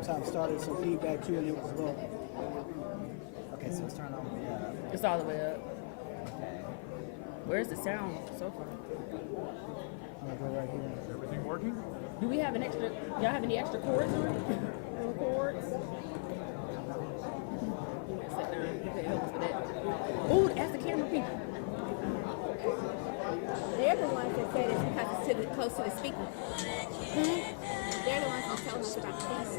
helps how it started, so feedback too, and it was low. Okay, so it's turned all the way up. It's all the way up. Okay. Where's the sound so far? I'm gonna go right here. Is everything working? Do we have an extra? Y'all have any extra cords on it? Little cords? Ooh, ask the camera people. They're the ones that said it's because it's close to the speaker. They're the ones that tell us about things.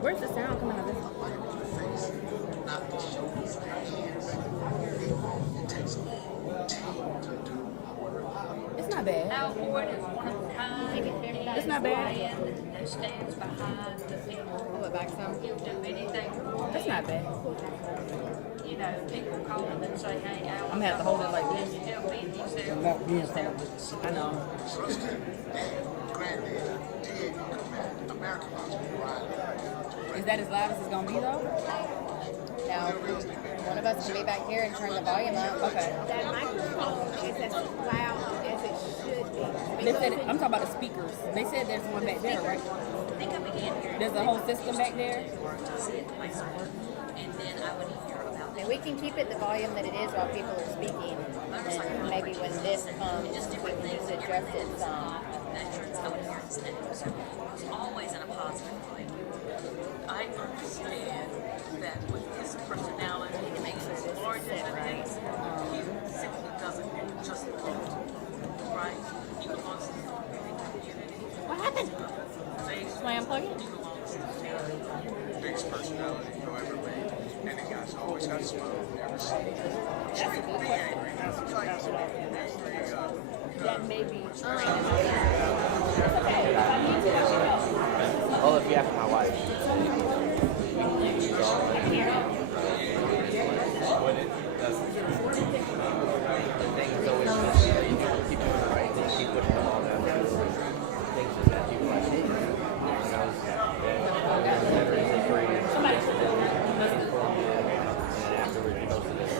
Where's the sound coming out of this? It's not bad. Al Boyd is one of the kind It's not bad. that stands behind the people. Pull it back some. He'll do anything for That's not bad. you know, people call him and say, hey, Al, I'm gonna have to hold it like this. help me. He said, I'm not being fun. I know. Is that as loud as it's gonna be though? Now, one of us can be back here and turn the volume up. Okay. That microphone is as loud as it should be. They said I'm talking about the speakers. They said there's one back there, right? I think I began here. There's a whole system back there. And then I would hear about And we can keep it the volume that it is while people are speaking. And maybe when this comes, we can just adjust it some. It's always in a positive light. I understand that with his personality, he makes it larger than it is. He simply doesn't just belong to me, right? He belongs to the community. What happened? Slam plug it? He belongs to the community. Biggest personality you ever made. And the guy's always got a smile. Never seen it. That's a good question. That may be. All of you after my wife. The thing is always keep doing the right thing, keep pushing them all down to things that people like me. And afterwards, he hosted this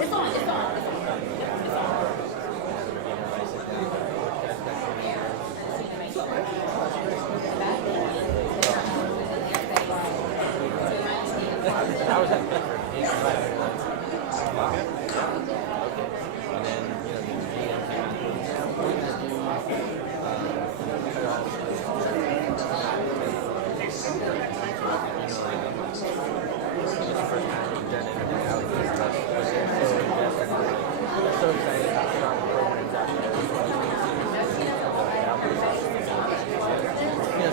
It's on. It's on. How was that? And then, you know, the GM came out and said, we're going to do, so excited about starting programs out there. Yeah,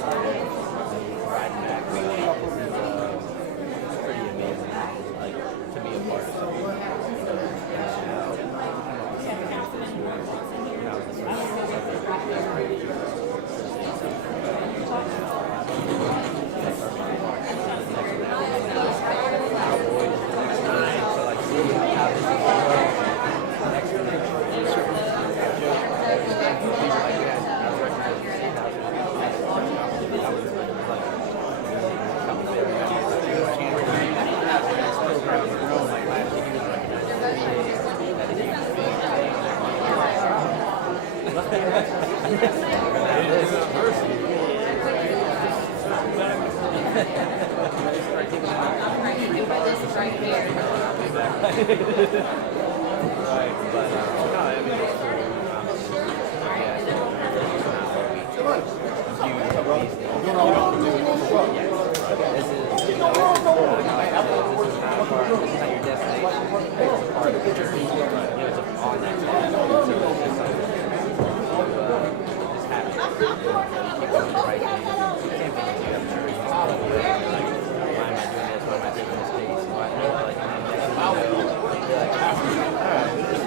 so like, riding back it's pretty amazing, like, to be a part of something.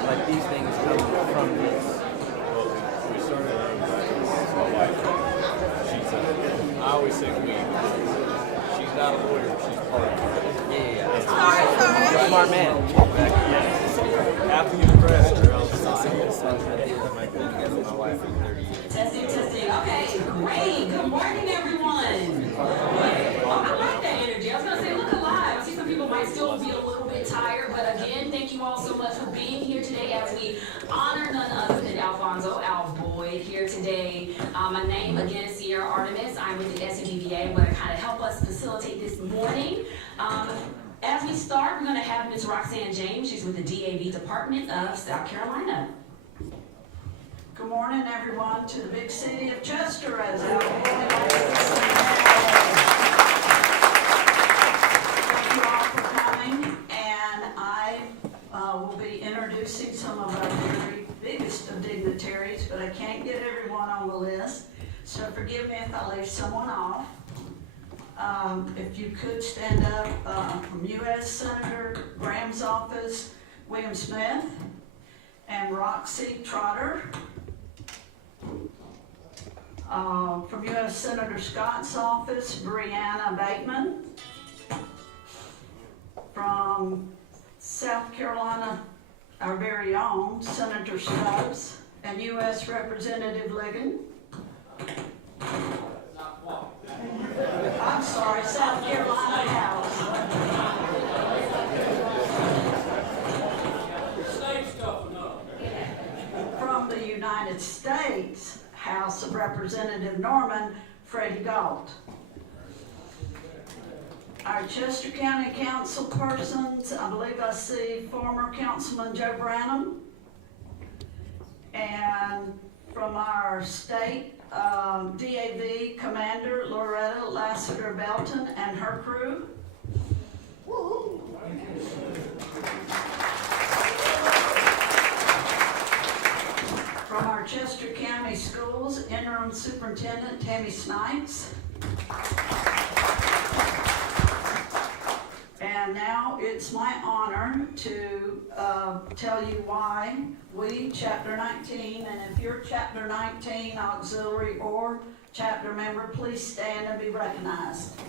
Like these things come from this. We started out with my wife. She's I always say we. She's not a lawyer, she's part of it. Yeah. Smart man. Have to get impressed or else. I've been together with my wife for 30 years. Testing, testing. Okay, great. Good morning, everyone. I like that energy. I was going to say, look alive. I see some people might still be a little bit tired, but again, thank you all so much for being here today as we honor none other than Alfonso Boyd here today. My name, again, is Sierra Artemis. I'm with the SUDVA. I'm going to kind of help us facilitate this morning. As we start, we're going to have Ms. Roxanne James. She's with the DAV Department of South Carolina. Good morning, everyone, to the big city of Chester, as Al Boyd likes to say. Thank you all for coming, and I will be introducing some of our very biggest of dignitaries, but I can't get everyone on the list, so forgive me if I leave someone off. If you could stand up from U.S. Senator Graham's office, William Smith, and Roxy Trotter. From U.S. Senator Scott's office, Brianna Bateman. From South Carolina, our very own Senator Stubbs, and U.S. Representative Ligon. I'm sorry, South Carolina House. From the United States House of Representative Norman, Freddie Galt. Our Chester County Council persons, I believe I see former Councilman Joe Branham. And from our state DAV Commander Loretta Lassiter Belton and her crew. From our Chester County Schools, Interim Superintendent Tammy Snipes. And now it's my honor to tell you why we, Chapter 19, and if you're Chapter 19 auxiliary or chapter member, please stand and be recognized.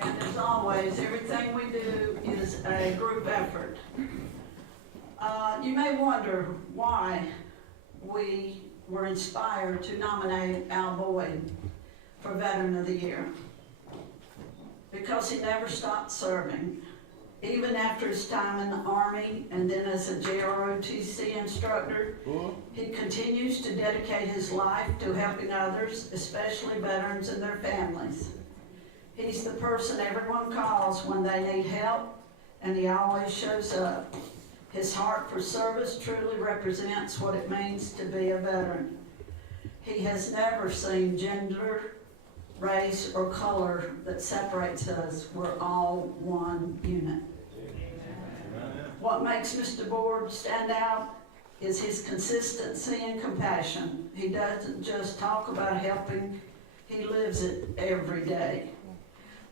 And as always, everything we do is a group effort. You may wonder why we were inspired to nominate Al Boyd for Veteran of the Year. Because he never stopped serving. Even after his time in the Army and then as a JROTC instructor, he continues to dedicate his life to helping others, especially veterans and their families. He's the person everyone calls when they need help, and he always shows up. His heart for service truly represents what it means to be a veteran. He has never seen gender, race, or color that separates us. We're all one unit. What makes Mr. Boyd stand out is his consistency and compassion. He doesn't just talk about helping, he lives it every day.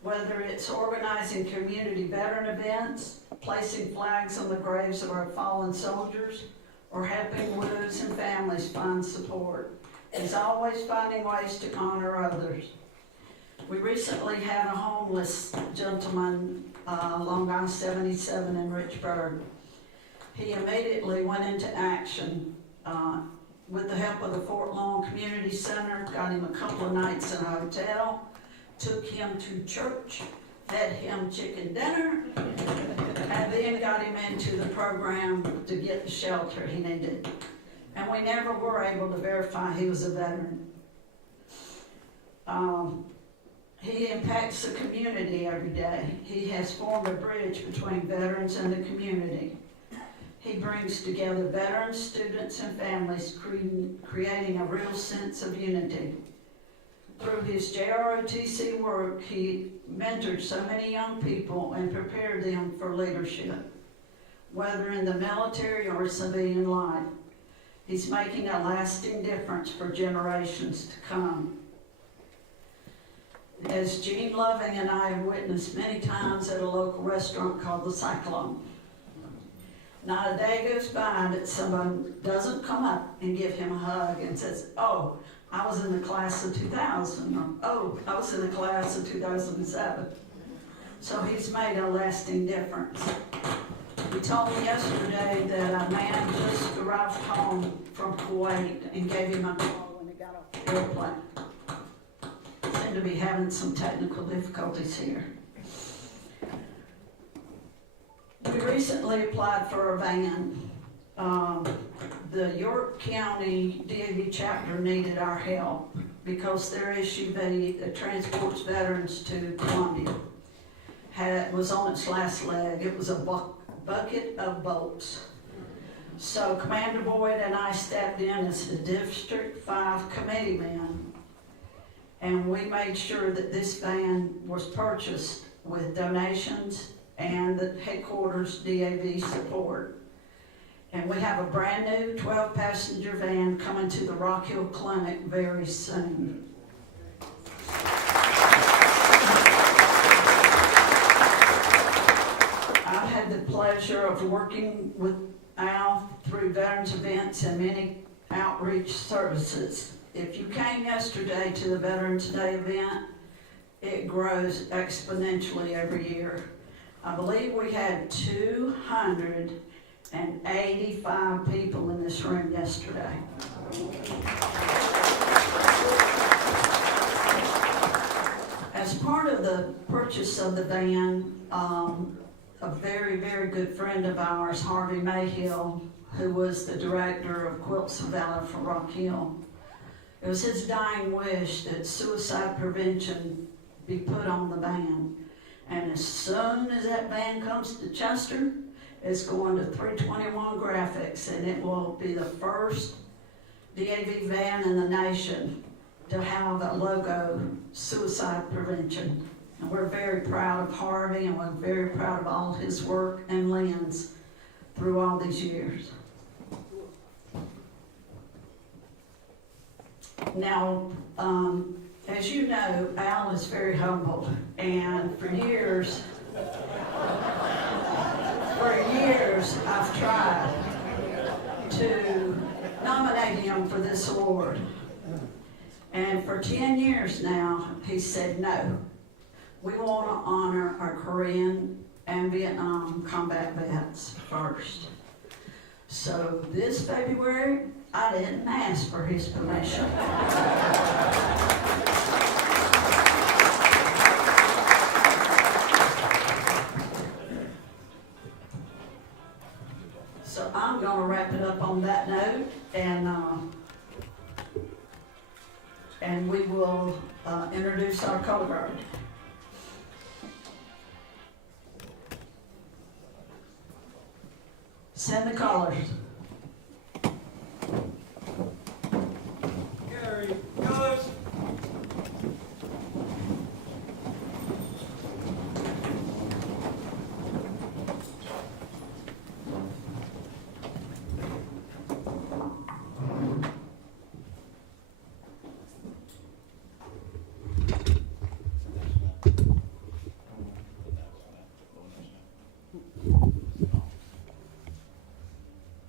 Whether it's organizing community veteran events, placing flags on the graves of our fallen soldiers, or helping widows and families find support, he's always finding ways to honor others. We recently had a homeless gentleman along I-77 in Richburg. He immediately went into action with the help of the Fort Long Community Center, got him a couple of nights in a hotel, took him to church, fed him chicken dinner, and then got him into the program to get the shelter he needed. And we never were able to verify he was a veteran. He impacts the community every day. He has formed a bridge between veterans and the community. He brings together veterans, students, and families, creating a real sense of unity. Through his JROTC work, he mentored so many young people and prepared them for leadership, whether in the military or civilian life. He's making a lasting difference for generations to come. As Gene Loving and I have witnessed many times at a local restaurant called the Cyclone, Not a day goes by that someone doesn't come up and give him a hug and says, oh, I was in the class of 2000, or oh, I was in the class of 2007. So he's made a lasting difference. He told me yesterday that a man just arrived home from Kuwait and gave him a call when he got off the airplane. Seem to be having some technical difficulties here. We recently applied for a van. The York County DAV chapter needed our help because their SUV that transports veterans to Columbia was on its last leg. It was a bucket of bolts. So Commander Boyd and I stepped in as the District 5 committee man, and we made sure that this van was purchased with donations and the headquarters DAV support. And we have a brand new 12-passenger van coming to the Rock Hill Clinic very soon. I've had the pleasure of working with Al through veterans events and many outreach services. If you came yesterday to the Veterans Day event, it grows exponentially every year. I believe we had 285 people in this room yesterday. As part of the purchase of the van, a very, very good friend of ours, Harvey Mayhill, who was the director of Quilts of Valor for Rock Hill, it was his dying wish that suicide prevention be put on the van. And as soon as that van comes to Chester, it's going to 321 Graphics, and it will be the first DAV van in the nation to have a logo, suicide prevention. And we're very proud of Harvey, and we're very proud of all his work and Lynn's through all these years. Now, as you know, Al is very humble, and for years I've tried to nominate him for this award. And for 10 years now, he said no. We want to honor our Korean and Vietnam combat vets first. So this February, I didn't ask for his permission. So I'm going to wrap it up on that note, and we will introduce our color guard. Send the colors. Gary, colors.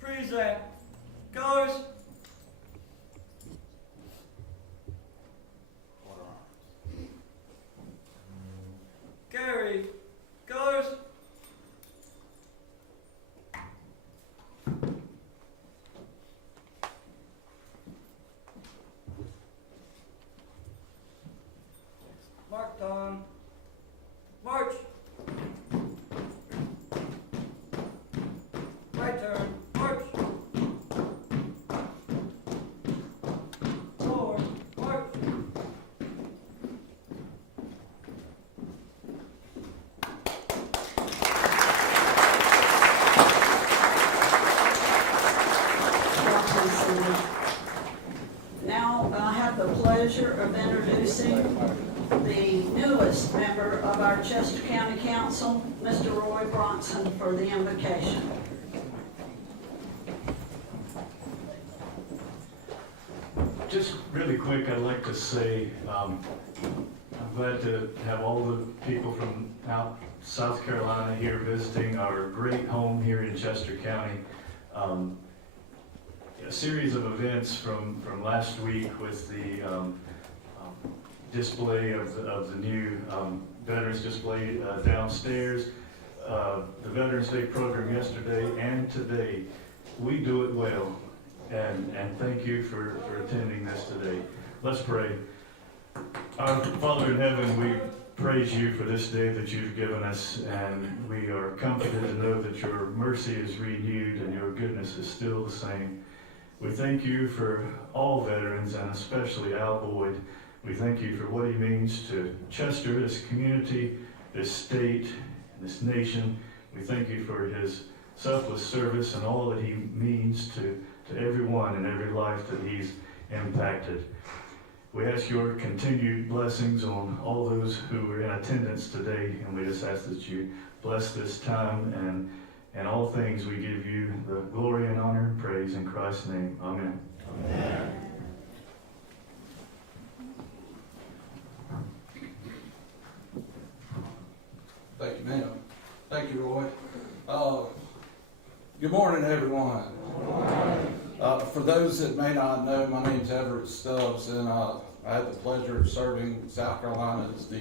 Present. Colors. Gary, colors. Marked on. March. Right turn. March. Forward. March. Now I have the pleasure of introducing the newest member of our Chester County Council, Mr. Roy Bronson, for the invocation. Just really quick, I'd like to say I'm glad to have all the people from out South Carolina here visiting our great home here in Chester County. A series of events from last week with the display of the new Veterans display downstairs, the Veterans Day program yesterday and today. We do it well, and thank you for attending this today. Let's pray. Our Father in heaven, we praise you for this day that you've given us, and we are comforted to know that your mercy is renewed and your goodness is still the same. We thank you for all veterans, and especially Al Boyd. We thank you for what he means to Chester, this community, this state, this nation. We thank you for his selfless service and all that he means to everyone and every life that he's impacted. We ask your continued blessings on all those who were in attendance today, and we just ask that you bless this time, and all things we give you the glory and honor and praise in Christ's name. Amen. Amen. Thank you, ma'am. Thank you, Roy. Good morning, everyone. For those that may not know, my name's Everett Stubbs, and I had the pleasure of serving South Carolina as the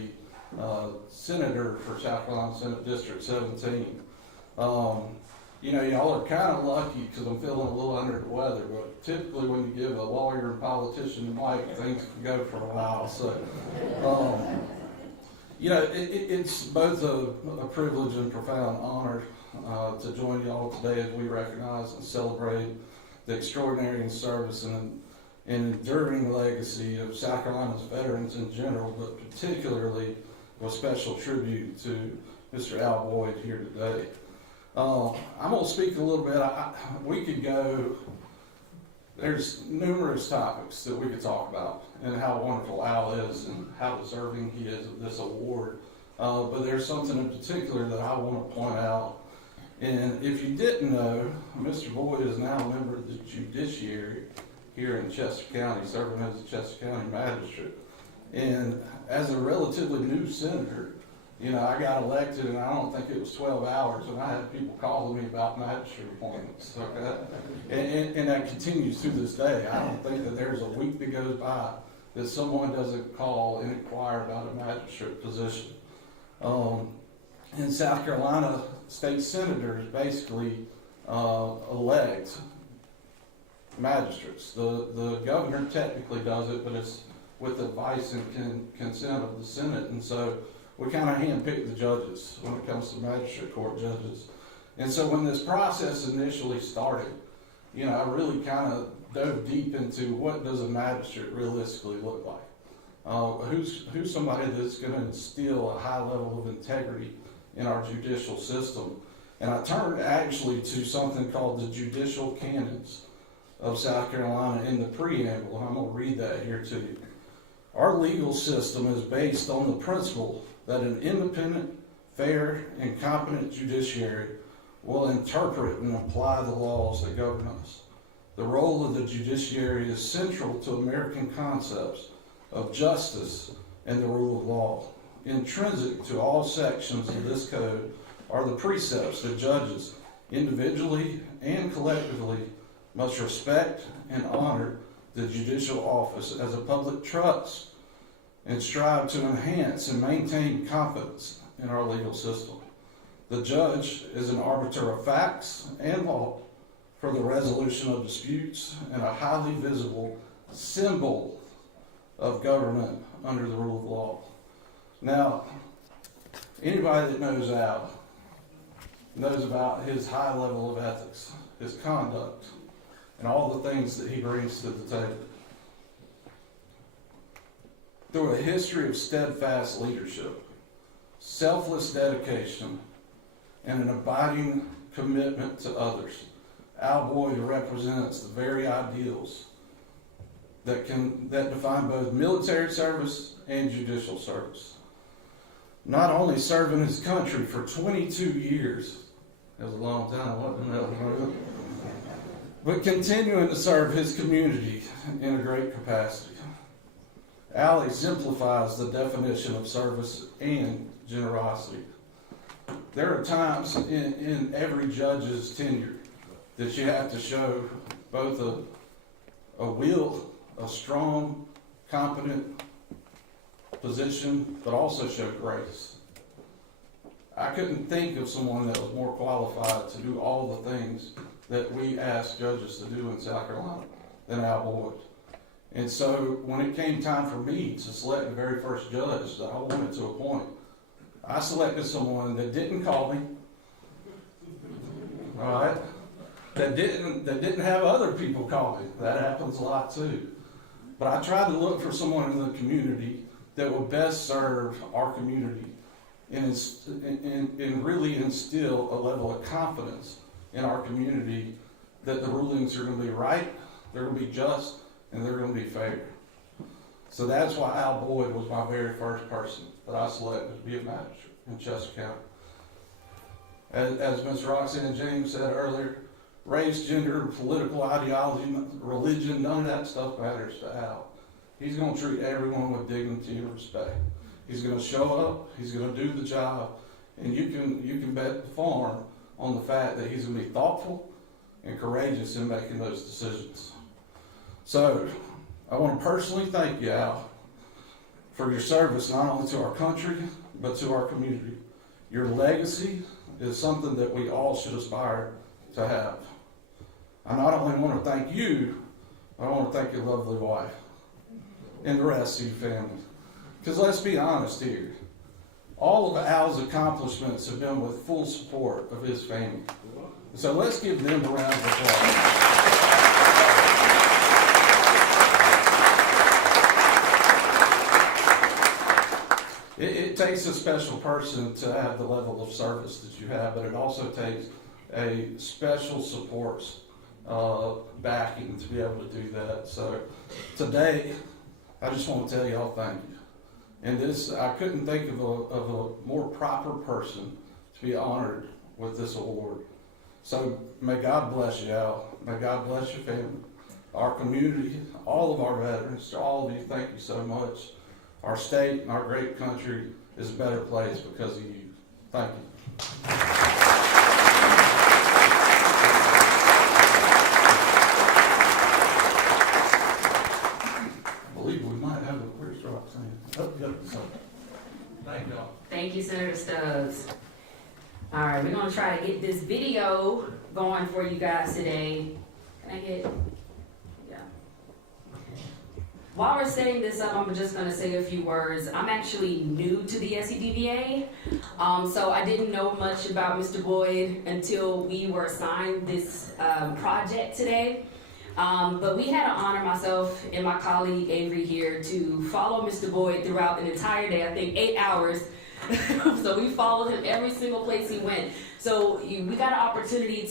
senator for South Carolina Senate District 17. Y'all are kind of lucky because I'm feeling a little under the weather, but typically when you give a lawyer and politician the mic, things can go for a while. So, it's both a privilege and profound honor to join y'all today as we recognize and celebrate the extraordinary service and enduring legacy of South Carolina's veterans in general, but particularly a special tribute to Mr. Al Boyd here today. I'm going to speak a little bit. We could go, there's numerous topics that we could talk about and how wonderful Al is and how deserving he is of this award. But there's something in particular that I want to point out. And if you didn't know, Mr. Boyd is now a member of the judiciary here in Chester County, serving as a Chester County magistrate. And as a relatively new senator, I got elected, and I don't think it was 12 hours, and I had people calling me about magistrate appointments. Okay? And that continues to this day. I don't think that there's a week that goes by that someone doesn't call and inquire about a magistrate position. In South Carolina, state senators basically elect magistrates. The governor technically does it, but it's with advice and consent of the Senate, and so we kind of handpick the judges when it comes to magistrate court judges. And so when this process initially started, I really kind of dove deep into what does a magistrate realistically look like. Who's somebody that's going to instill a high level of integrity in our judicial system. And I turned actually to something called the Judicial Canons of South Carolina in the preamble, and I'm going to read that here to you. Our legal system is based on the principle that an independent, fair, and competent judiciary will interpret and apply the laws that govern us. The role of the judiciary is central to American concepts of justice and the rule of law. Intrinsic to all sections of this code are the precepts that judges, individually and collectively, must respect and honor the judicial office as a public trust and strive to enhance and maintain confidence in our legal system. The judge is an arbiter of facts and law for the resolution of disputes and a highly visible symbol of government under the rule of law. Now, anybody that knows Al knows about his high level of ethics, his conduct, and all the things that he brings to the table. Through a history of steadfast leadership, selfless dedication, and an abiding commitment to others, Al Boyd represents the very ideals that define both military service and judicial service. Not only serving his country for 22 years, that was a long time, wasn't it? But continuing to serve his community in a great capacity. Al exemplifies the definition of service and generosity. There are times in every judge's tenure that you have to show both a will, a strong, competent position, but also show grace. I couldn't think of someone that was more qualified to do all the things that we ask judges to do in South Carolina than Al Boyd. And so when it came time for me to select the very first judge that I wanted to appoint, I selected someone that didn't call me, all right? That didn't have other people call me. That happens a lot too. But I tried to look for someone in the community that would best serve our community and really instill a level of confidence in our community that the rulings are going to be right, they're going to be just, and they're going to be fair. So that's why Al Boyd was my very first person that I selected to be a magistrate in Chester County. As Ms. Roxanne James said earlier, race, gender, political ideology, religion, none of that stuff matters to Al. He's going to treat everyone with dignity and respect. He's going to show up, he's going to do the job, and you can bet the farm on the fact that he's going to be thoughtful and courageous in making those decisions. So, I want to personally thank you, Al, for your service not only to our country, but to our community. Your legacy is something that we all should aspire to have. I not only want to thank you, I want to thank your lovely wife and the rest of your family. Because let's be honest here, all of Al's accomplishments have been with full support of his family. So let's give them a round of applause. It takes a special person to have the level of service that you have, but it also takes a special support backing to be able to do that. So today, I just want to tell you all thank you. And this, I couldn't think of a more proper person to be honored with this award. So may God bless you, Al. May God bless your family, our community, all of our veterans, to all of you, thank you so much. Our state and our great country is a better place because of you. Thank you. I believe we might have a quick drop saying. Oh, yep. So, thank y'all. Thank you, Senator Stubbs. All right, we're going to try to get this video going for you guys today. Can I get, yeah. While we're setting this up, I'm just going to say a few words. I'm actually new to the SEDVA, so I didn't know much about Mr. Boyd until we were assigned this project today. But we had to honor myself and my colleague Avery here to follow Mr. Boyd throughout an entire day, I think 8 hours. So we followed him every single place he went. So we got an opportunity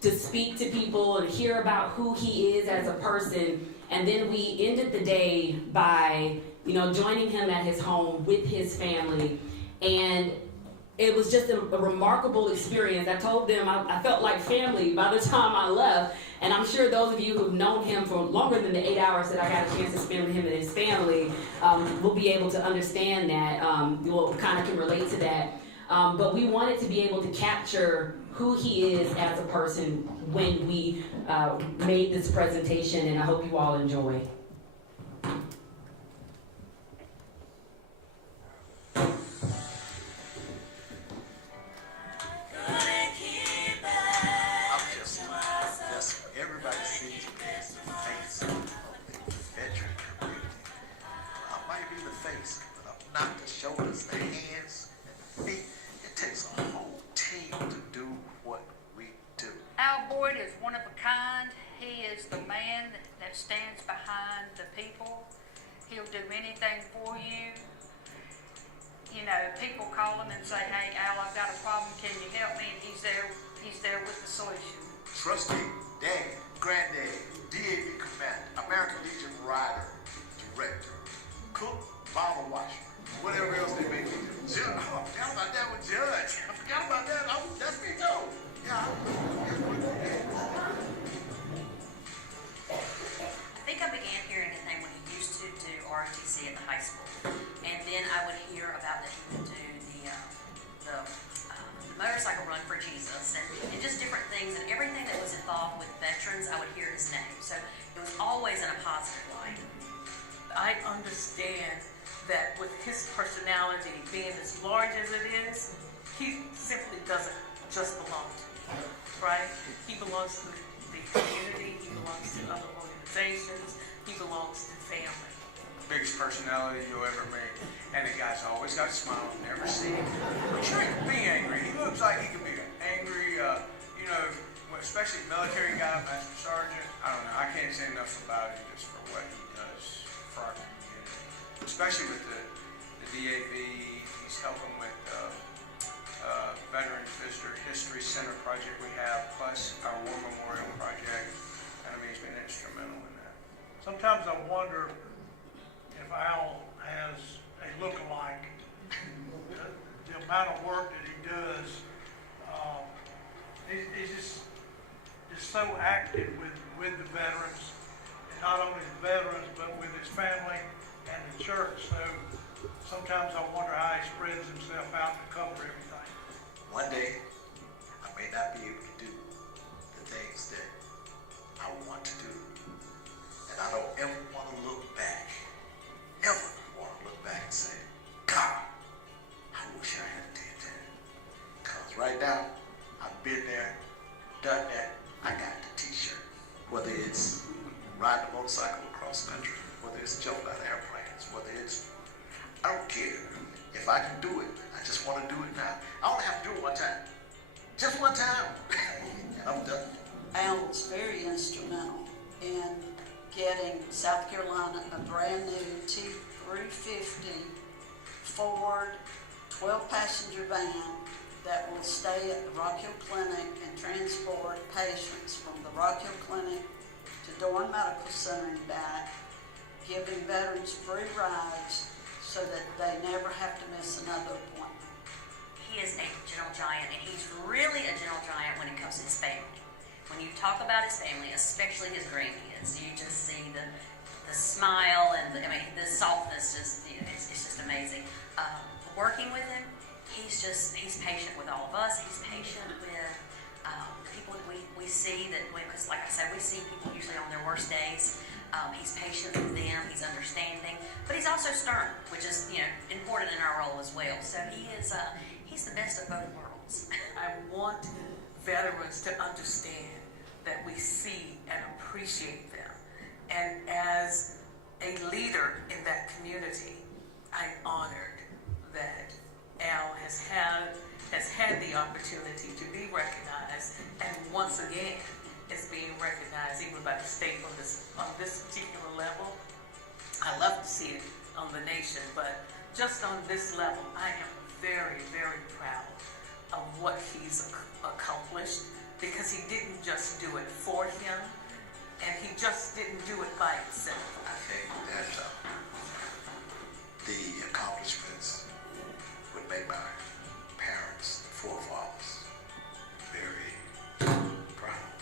to speak to people and hear about who he is as a person. And then we ended the day by, joining him at his home with his family. And it was just a remarkable experience. I told them I felt like family by the time I left. And I'm sure those of you who've known him for longer than the 8 hours that I got a chance to spend with him and his family will be able to understand that, will kind of can relate to that. But we wanted to be able to capture who he is as a person when we made this presentation, and I hope you all enjoy. Stands behind the people. He'll do anything for you. People call him and say, "Hey, Al, I've got a problem. Can you help me?" And he's there with the solution. Trustee, Daddy, Granddaddy, DAV Commander, American Legion Rider, Director, Cook, Bottle Washer, whatever else they may be. Judge, I forgot about that with Judge. I forgot about that. That's me too. Yeah. I think I began hearing his name when he used to do ROTC and just different things, and everything that was involved with veterans, I would hear his name. So it was always in a positive light. I understand that with his personality being as large as it is, he simply doesn't just belong to me, right? He belongs to the community, he belongs to other organizations, he belongs to family. Biggest personality you'll ever meet. And the guy's always got a smile, never seen him. I'm sure he can be angry. He looks like he can be angry, especially military guy, master sergeant. I don't know, I can't say enough about him just for what he does for our community. Especially with the DAV, he's helping with Veterans Visitor History Center project we have, plus our War Memorial project. And I mean, he's been instrumental in that. Sometimes I wonder if Al has a look-alike. The amount of work that he does, he's just so active with the veterans, and not only the veterans, but with his family and the church. So sometimes I wonder how he spreads himself out to cover everything. One day, I may not be able to do the things that I want to do. And I don't ever want to look back, and say, God, I wish I had did that. Because right now, I've been there, done that, I got the t-shirt. Whether it's riding a motorcycle across country, whether it's jumping out of airplanes, whether it's, I don't care. If I can do it, I just want to do it now. I only have to do it one time. Just one time. And I'm done. Al was very instrumental in getting South Carolina a brand new T350 Ford 12-passenger van that will stay at the Rock Hill Clinic and transport patients from the Rock Hill Clinic to Dorn Medical Center and back, giving veterans free rides so that they never have to miss another appointment. He is a gentle giant, and he's really a gentle giant when it comes to his family. When you talk about his family, especially his grandkids, you just see the smile and the softness. Just it's just amazing. Working with him, he's patient with all of us. He's patient with people that we see that, because like I said, we see people usually on their worst days. He's patient with them. He's understanding, but he's also stern, which is important in our role as well. So he's the best of both worlds. I want veterans to understand that we see and appreciate them. And as a leader in that community, I'm honored that Al has had the opportunity to be recognized, and once again is being recognized even by the state on this particular level. I love to see it on the nation, but just on this level, I am very, very proud of what he's accomplished, because he didn't just do it for him, and he just didn't do it by himself. I think that the accomplishments would make my parents, forefathers, very proud,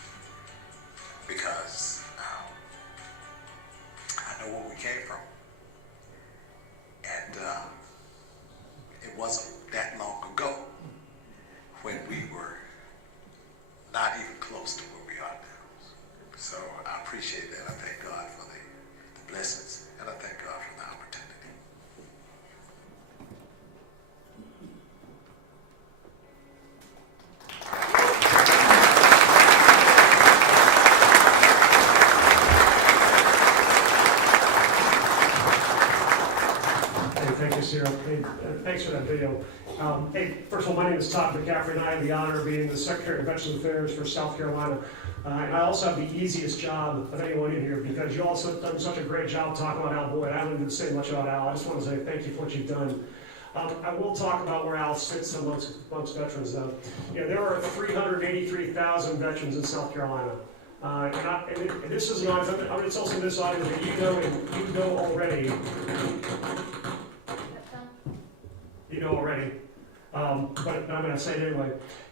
because I know where we came from, and it wasn't that long ago when we were not even close to where we are now. So I appreciate that. I thank God for the blessings, and I thank God for the opportunity. Hey, thank you, Sarah. Hey, thanks for that video. Hey, first of all, my name is Todd McCaffrey, and I have the honor of being the Secretary of Veterans Affairs for South Carolina. And I also have the easiest job of anyone in here, because you also have done such a great job talking about Al Boyd. I don't even say much about Al. I just want to say thank you for what you've done. I will talk about where Al sits amongst veterans, though. There are 383,000 veterans in South Carolina. And this is not, it's also this audience that you know already. You know already. But I'm going to say it anyway.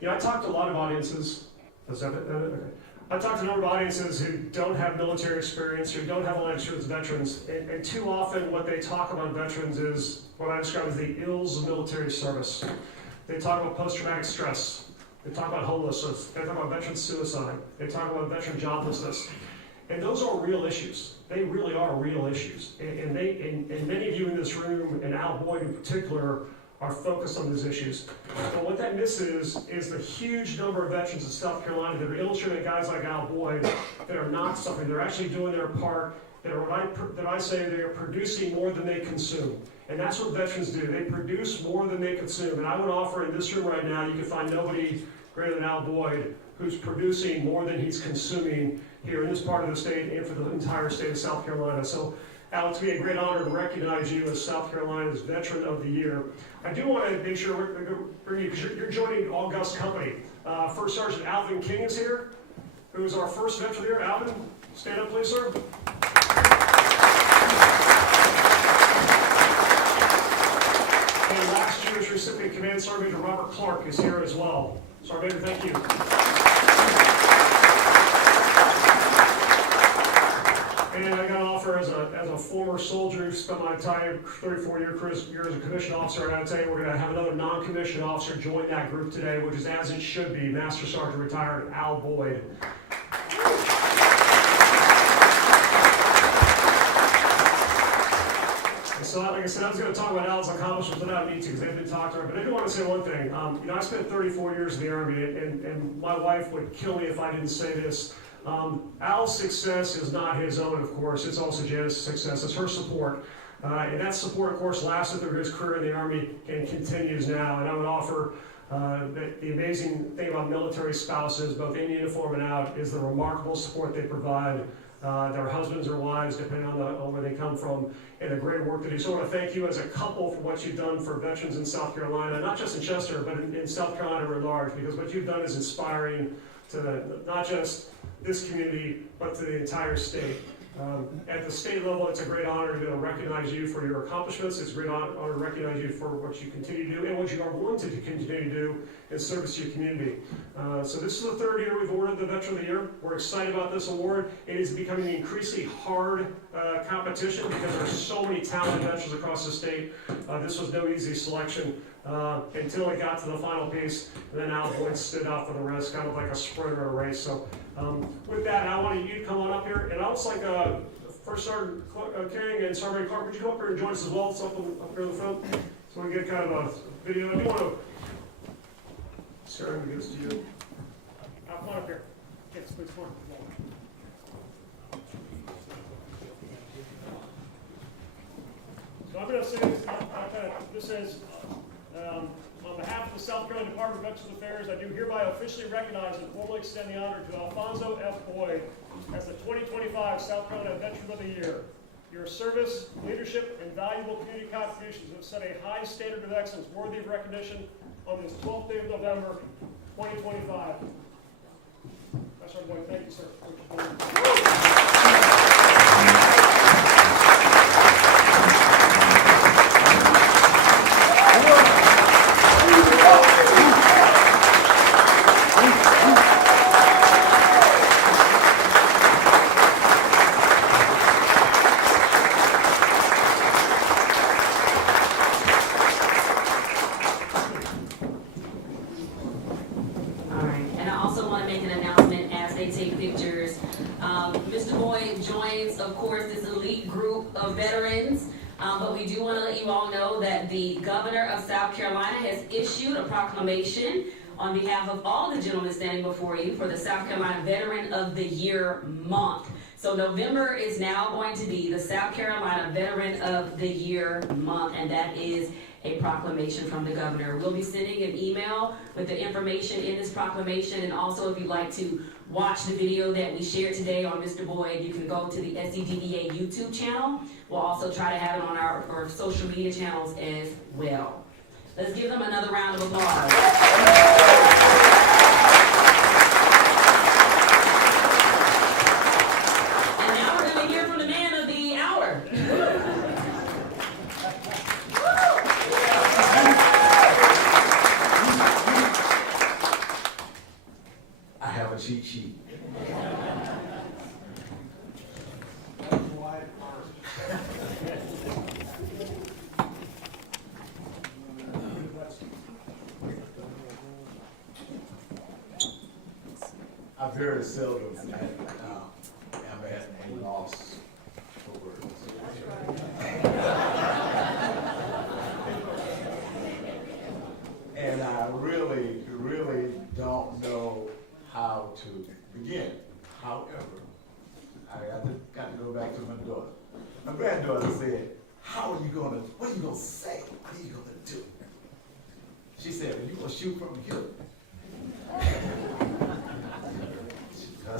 I talked to a lot of audiences. Is that it? Okay. I talked to a number of audiences who don't have military experience, who don't have a lot of experience with veterans, and too often what they talk about veterans is what I describe as the ills of military service. They talk about post-traumatic stress. They talk about homelessness. They talk about veteran suicide. They talk about veteran joblessness. And those are real issues. They really are real issues. And many of you in this room, and Al Boyd in particular, are focused on these issues. But what that misses is the huge number of veterans in South Carolina that are illustrating guys like Al Boyd that are not suffering. They're actually doing their part. That I say they are producing more than they consume. And that's what veterans do. They produce more than they consume. And I would offer in this room right now, you can find nobody greater than Al Boyd who's producing more than he's consuming here in this part of the state and for the entire state of South Carolina. So, Al, it's to be a great honor to recognize you as South Carolina's Veteran of the Year. I do want to make sure we're going to bring you, because you're joining august company. First Sergeant Alvin King is here, who is our first Veteran of the Year. Alvin, stand up, please, sir. And last year's recipient, Command Sergeant Major Robert Clark, is here as well. Sergeant Major, thank you. And I got to offer as a former soldier who spent my entire 34-year as a commissioned officer, I got to tell you, we're going to have another non-commissioned officer join that group today, which is as it should be, Master Sergeant Retired Al Boyd. So, like I said, I was going to talk about Al's accomplishments, but I don't need to because they've been talked about. But I do want to say one thing. I spent 34 years in the Army, and my wife would kill me if I didn't say this. Al's success is not his own, of course. It's also Janet's success. It's her support. And that support, of course, lasted through his career in the Army and continues now. And I would offer that the amazing thing about military spouses, both in uniform and out, is the remarkable support they provide their husbands or wives, depending on where they come from, and the great work they do. So I want to thank you as a couple for what you've done for veterans in South Carolina, not just in Chester, but in South Carolina at large, because what you've done is inspiring to not just this community, but to the entire state. At the state level, it's a great honor to be able to recognize you for your accomplishments. It's a great honor to recognize you for what you continue to do and what you are going to continue to do in service to your community. So this is the third year we've awarded the Veteran of the Year. We're excited about this award. It is becoming an increasingly hard competition because there are so many talented veterans across the state. This was no easy selection until it got to the final piece, and then Al Boyd stood out for the rest, kind of like a sprinter or a race. So with that, I want you to come on up here, and I was like First Sergeant King and Sergeant Clark, would you come up here and join us as well? It's up here in the front, so we can get kind of a video. I do want to, Sarah, I'm going to give this to you. Come on up here. Yes, please, come on. So I'm going to say this says, on behalf of the South Carolina Department of Veterans Affairs, I do hereby officially recognize and formally extend the honor to Alfonso F. Boyd as the 2025 South Carolina Veteran of the Year. Your service, leadership, and valuable community contributions have set a high standard of excellence worthy of recognition on this 12th day of November, 2025. Master Boyd, thank you, sir. Mr. Boyd joins, of course, this elite group of veterans, but we do want to let you all know that the governor of South Carolina has issued a proclamation on behalf of all the gentlemen standing before you for the South Carolina Veteran of the Year month. So November is now going to be the South Carolina Veteran of the Year month, and that is a proclamation from the governor. We'll be sending an email with the information in this proclamation, and also if you'd like to watch the video that we shared today on Mr. Boyd, you can go to the SCDVA YouTube channel. We'll also try to have it on our social media channels as well. Let's give them another round of applause. And now we're going to hear from the man of the hour. I have a cheat sheet. I very seldom am at a loss for words. And I really, really don't know how to begin. However, I got to go back to my daughter. My granddaughter said, what are you gonna say? What are you gonna do? She said, are you gonna shoot from the hip? I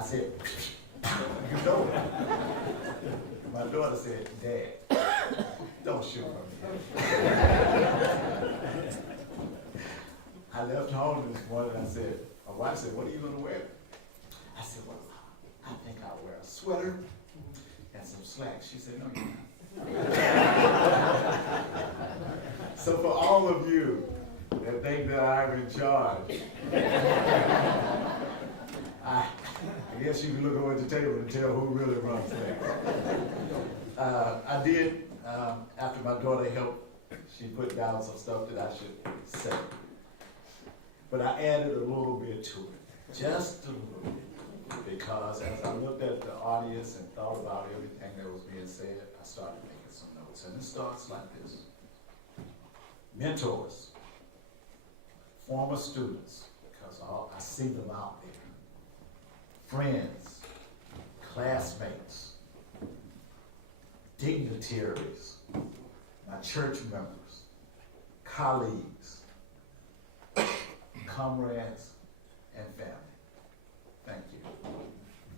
said, you know it. My daughter said, Dad, don't shoot from the hip. I left home this morning and I said, my wife said, what are you gonna wear? I said, well, I think I'll wear a sweater and some slacks. She said, no, you're not. So for all of you that think that I'm in charge, I guess you can look over at the table and tell who really runs things. I did, after my daughter helped, she put down some stuff that I should say. But I added a little bit to it, just a little bit, because as I looked at the audience and thought about everything that was being said, I started making some notes. And it starts like this. Mentors, former students, because I see them out there, friends, classmates, dignitaries, my church members, colleagues, comrades, and family. Thank you.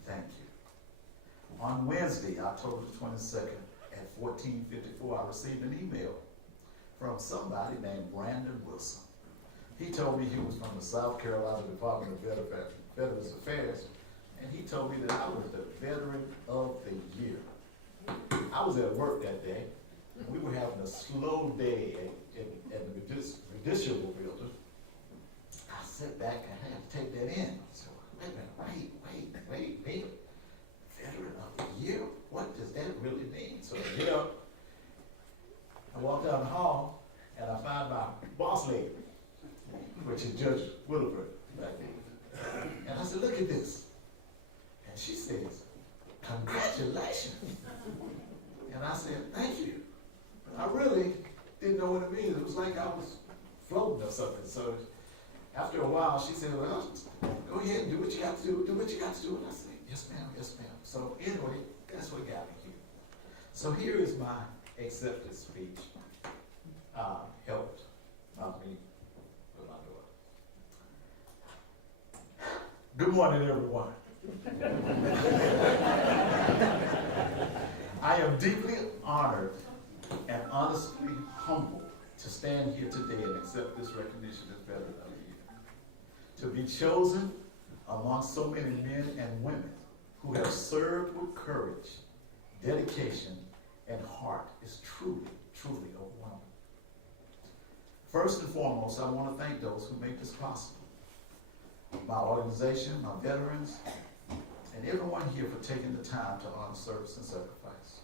Thank you. On Wednesday, October the 22nd, at 14:54, I received an email from somebody named Brandon Wilson. He told me he was from the South Carolina Department of Veterans Affairs, and he told me that I was the Veteran of the Year. I was at work that day, and we were having a slow day at the Judicial Building. I sat back and I had to take that in. So, wait a minute. Veteran of the Year? What does that really mean? So I get up, I walk down the hall, and I find my boss lady, which is Judge Williford back there. And I said, look at this. And she says, congratulations. And I said, thank you. But I really didn't know what it means. It was like I was floating or something. So after a while, she said, well, go ahead and do what you got to do. Do what you got to do. And I said, yes, ma'am, yes, ma'am. So anyway, that's what got me here. So here is my acceptance speech. Helped me with my daughter. Good morning, everyone. I am deeply honored and honestly humbled to stand here today and accept this recognition as Veteran of the Year. To be chosen among so many men and women who have served with courage, dedication, and heart is truly, truly overwhelming. First and foremost, I want to thank those who make this possible. My organization, my veterans, and everyone here for taking the time to honor service and sacrifice.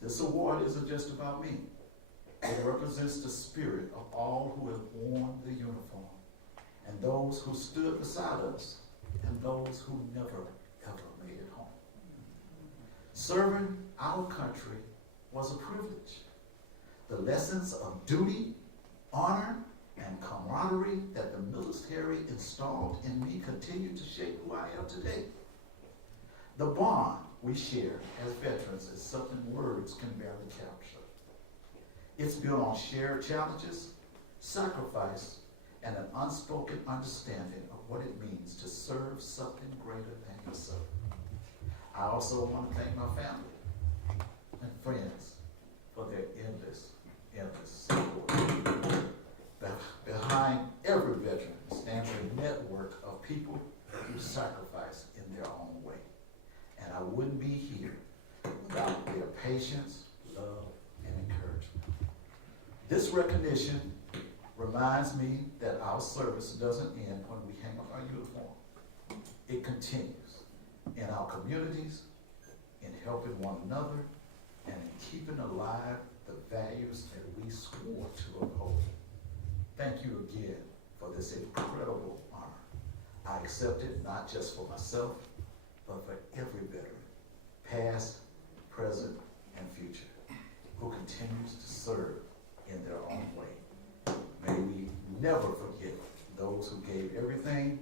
This award isn't just about me. It represents the spirit of all who have worn the uniform, and those who stood beside us, and those who never, ever made it home. Serving our country was a privilege. The lessons of duty, honor, and camaraderie that the military installed in me continue to shape who I am today. The bond we share as veterans is something words can barely capture. It's built on shared challenges, sacrifice, and an unspoken understanding of what it means to serve something greater than yourself. I also want to thank my family and friends for their endless support. Behind every veteran stands a network of people who sacrifice in their own way. And I wouldn't be here without their patience, love, and encouragement. This recognition reminds me that our service doesn't end when we hang up our uniform. It continues in our communities, in helping one another, and in keeping alive the values that we swore to uphold. Thank you again for this incredible honor. I accept it not just for myself, but for every veteran, past, present, and future, who continues to serve in their own way. May we never forget those who gave everything,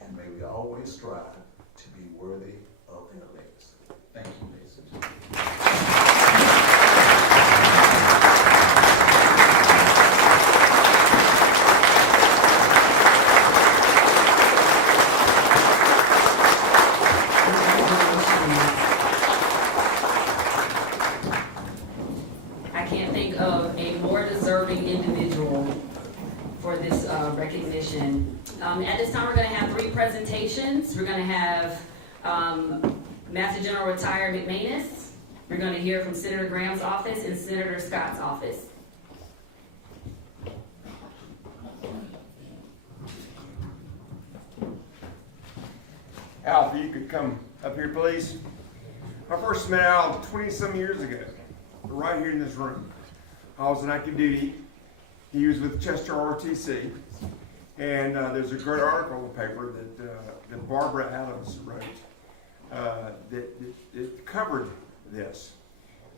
and may we always strive to be worthy of their legacy. Thank you, ladies and gentlemen. I can't think of a more deserving individual for this recognition. At this time, we're going to have 3 presentations. We're going to have Master General Retired McManus. We're going to hear from Senator Graham's office and Senator Scott's office. Al, if you could come up here, please. I first met Al 20-some years ago, right here in this room. I was on active duty. He was with Chester ROTC, and there's a great article in the paper that Barbara Adams wrote that covered this.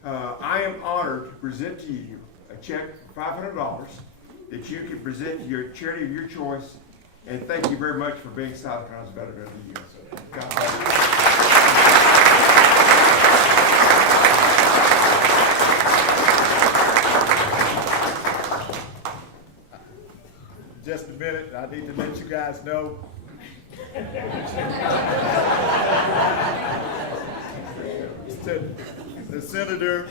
I am honored to present to you a check for $500 that you can present to your charity of your choice, and thank you very much for being South Carolina's Veteran of the Year. God bless you. Just a minute, I need to let you guys know. The senator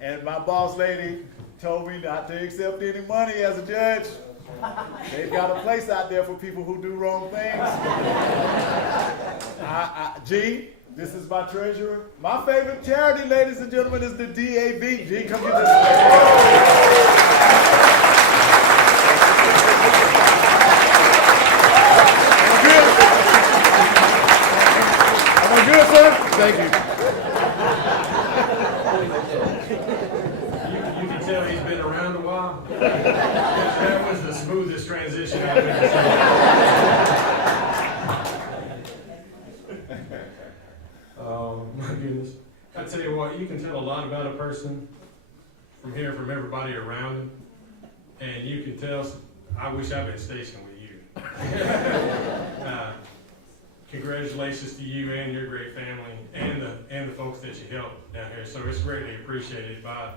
and my boss lady told me not to accept any money as a judge. They've got a place out there for people who do wrong things. G, this is my treasurer. My favorite charity, ladies and gentlemen, is the DAV. G, come get this. Am I good, sir? Thank you. You can tell he's been around a while. That was the smoothest transition I've ever seen. Oh my goodness. I tell you what, you can tell a lot about a person from hearing from everybody around him. And you can tell, I wish I'd been stationed with you. Congratulations to you and your great family and the folks that you helped down here. So it's greatly appreciated by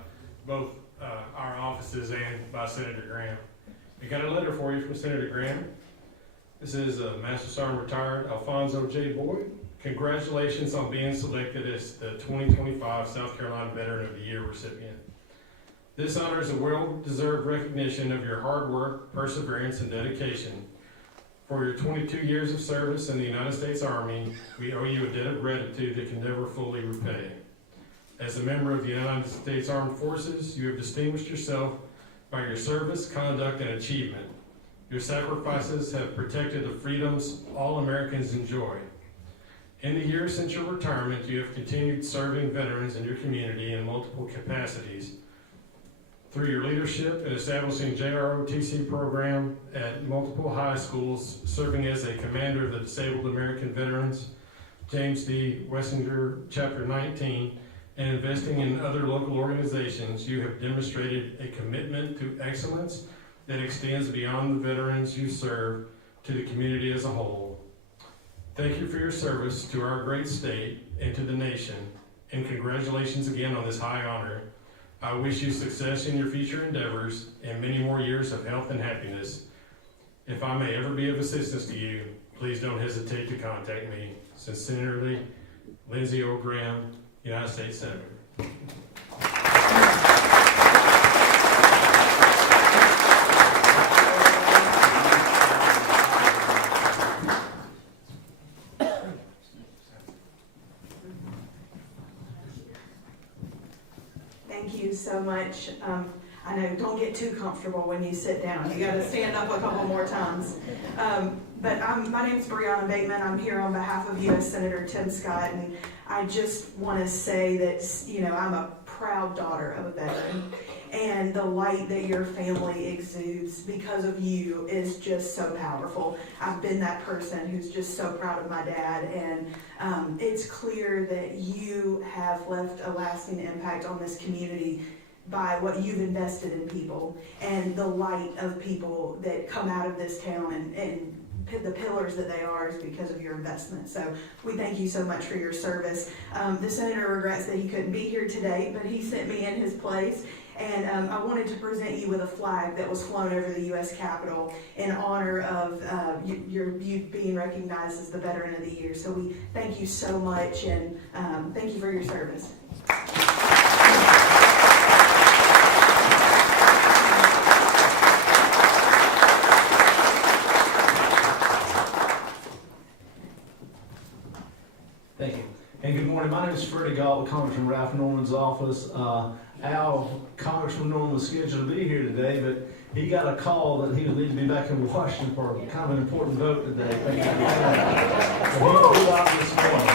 both our offices and by Senator Graham. We got a letter for you from Senator Graham. This is Master Sergeant Retired Alfonso Boyd. Congratulations on being selected as the 2025 South Carolina Veteran of the Year recipient. This honor is a well-deserved recognition of your hard work, perseverance, and dedication. For your 22 years of service in the United States Army, we owe you a debt of gratitude that can never fully repay. As a member of the United States Armed Forces, you have distinguished yourself by your service, conduct, and achievement. Your sacrifices have protected the freedoms all Americans enjoy. In the years since your retirement, you have continued serving veterans in your community in multiple capacities. Through your leadership in establishing JROTC program at multiple high schools, serving as a commander of the Disabled American Veterans, James D. Wessinger, Chapter 19, and investing in other local organizations, you have demonstrated a commitment to excellence that extends beyond the veterans you serve to the community as a whole. Thank you for your service to our great state and to the nation, and congratulations again on this high honor. I wish you success in your future endeavors and many more years of health and happiness. If I may ever be of assistance to you, please don't hesitate to contact me. Sincerely, Lindsey O. Graham, United States Senator. Thank you so much. I know, don't get too comfortable when you sit down. You got to stand up a couple more times. My name is Brianna Bateman. I'm here on behalf of U.S. Senator Tim Scott, and I just want to say that, I'm a proud daughter of a veteran. and the light that your family exudes because of you is just so powerful. I've been that person who's just so proud of my dad, and it's clear that you have left a lasting impact on this community by what you've invested in people and the light of people that come out of this town, and the pillars that they are is because of your investment. So we thank you so much for your service. The senator regrets that he couldn't be here today, but he sent me in his place. And I wanted to present you with a flag that was flown over the U.S. Capitol in honor of you being recognized as the Veteran of the Year. So we thank you so much, and thank you for your service. Thank you. And good morning. My name is Freddie Galt, Congressman Ralph Norman's office. Congressman Norman was scheduled to be here today, but he got a call that he would need to be back in Washington for kind of an important vote today. Thank you. So he flew out this morning.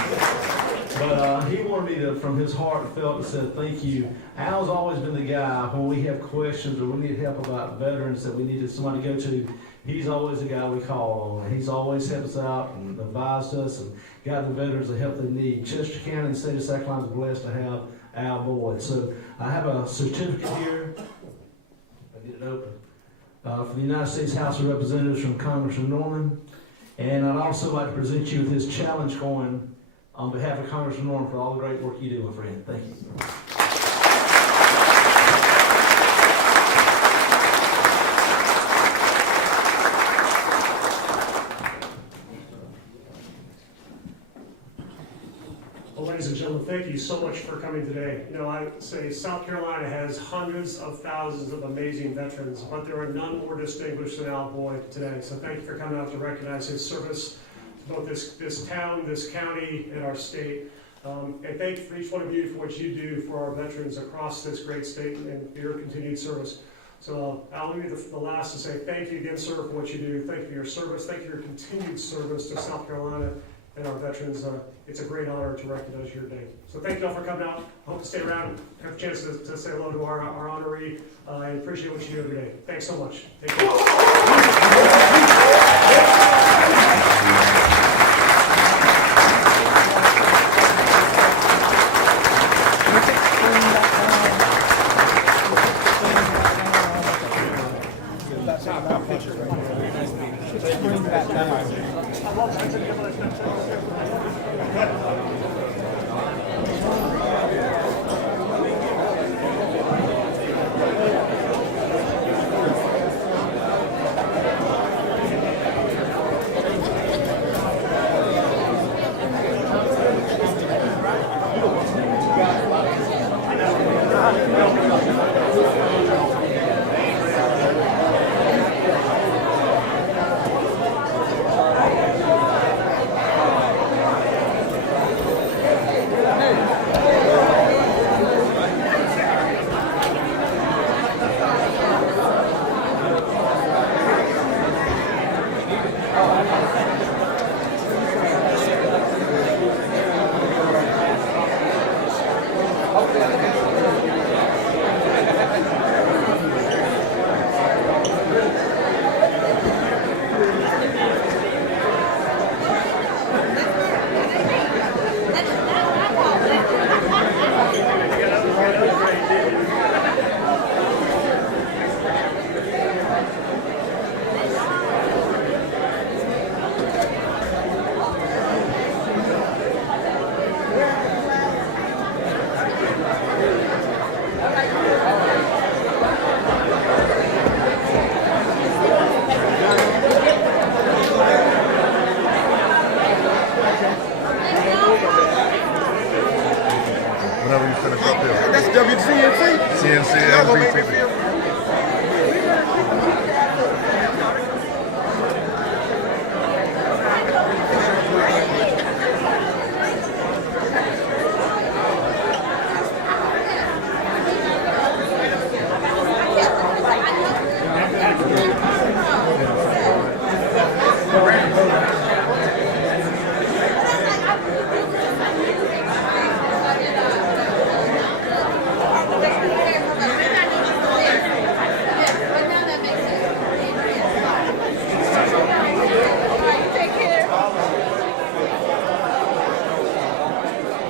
But he wanted me to, from his heart, felt and said thank you. Al's always been the guy when we have questions or we need help about veterans that we needed somebody to go to. He's always the guy we call on. He's always helped us out and advised us and got the veterans the help they need. Chester County and the state of South Carolina is blessed to have Al Boyd. So I have a certificate here. I get it open. For the United States House of Representatives from Congressman Norman. And I'd also like to present you with this challenge coin on behalf of Congressman Norman for all the great work you do, my friend. Thank you. Ladies and gentlemen, thank you so much for coming today. You know, I say South Carolina has hundreds of thousands of amazing veterans, but there are none more distinguished than Al Boyd today. So thank you for coming out to recognize his service to both this town, this county, and our state. And thank you for each one of you for what you do for our veterans across this great state and for your continued service. So Al, let me be the last to say thank you again, sir, for what you do. Thank you for your service. Thank you for your continued service to South Carolina and our veterans. It's a great honor to recognize your day. So thank you all for coming out. I hope to stay around and have a chance to say hello to our honoree. I appreciate what you do every day. Thanks so much. Take care. Whenever you finish up here. That's WCNC? CNC, Y'all gonna make me LBC. feel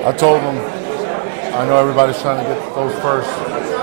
I told them, I know everybody's trying to get those first.